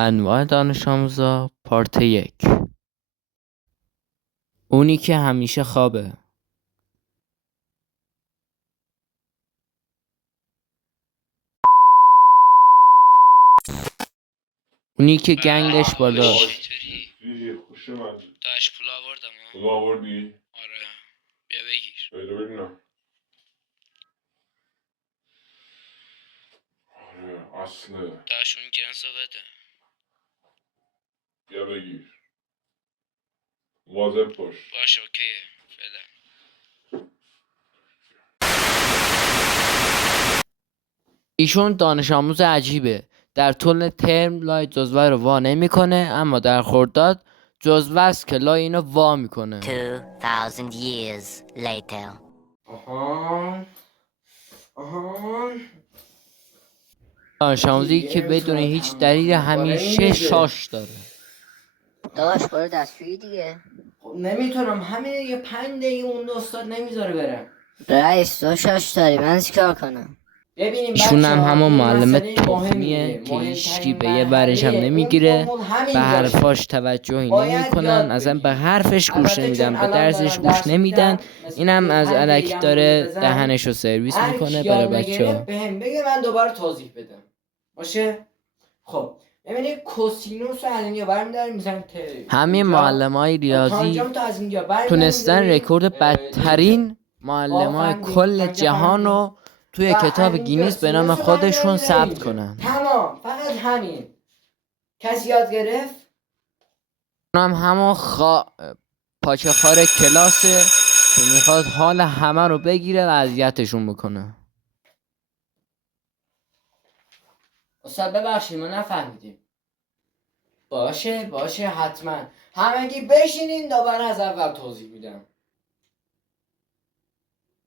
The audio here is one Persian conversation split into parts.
انواع دانش آموزا پارت 1. اونی که همیشه خوابه. اونی که گنگش بالاست. چطوری؟ خوش اومدی. داش پول آوردم ها. پول آوردی؟ آره بیا بگیر. بده ببینم. آره اصله. داش اون جنسو بده. بیا بگیر. واظب باش. باشه اوکیه فعلا. ایشون دانش آموز عجیبه. در طول ترم لای جزوه رو وا نمیکنه، اما در خرداد جزوه است که لای اینو وا میکنه. 2000 years later. دانش آموزی که بدون هیچ دلیل همیشه شاش داره. داداش برو دستشویی دیگه. خب نمیتونم، همین یه 5 دقیقه اون استاد نمیذاره برم. رئیس تو شاش داری، من چیکار کنم؟ ببینیم ایشون هم بچه‌ها، همون این معلم مسئله تخمیه مهمیه. که هیچکی به مهمترین یه ورش هم مرحله نمیگیره، اون فرمول همین به باشه. حرفاش توجهی باید نمیکنن، یاد اصلا به بگیری. حرفش گوش البته نمیدن، چون به الان درسش دارن گوش درس نمیدن. میدن، اینم از 5 الکی دقیقه داره بزن. دهنشو سرویس هر میکنه کی برای یاد بچه‌ها. نگرفت بهم بگه، من دوباره توضیح بدم. باشه؟ خب ببینید کوسینوس رو از اینجا برمی‌داریم می‌ذاریم همین معلمای ریاضی تانجامت رو از اینجا برمی‌داریم تونستن می‌ذاریم رکورد بدترین معلمای فهمیدیم. کل اینجا جهان رو توی و کتاب اینجا گینیس به نام سینوس رو خودشون برمی‌داریم ثبت اینجا. کنن. تمام، فقط همین. کسی یاد گرفت؟ اونم همون پاچه خار کلاسه که میخواد حال همه رو بگیره و اذیتشون بکنه. استاد ببخشید ما نفهمیدیم. باشه حتما. همگی بشینین دوباره از اول توضیح میدم.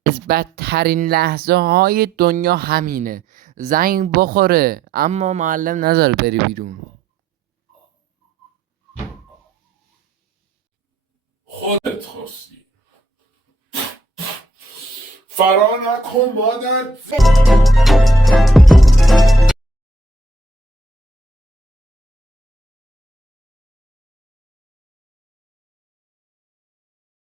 از بدترین لحظه های دنیا همینه. زنگ بخوره اما معلم نذاره بری بیرون. خودت خواستی. فرا نکن مادر.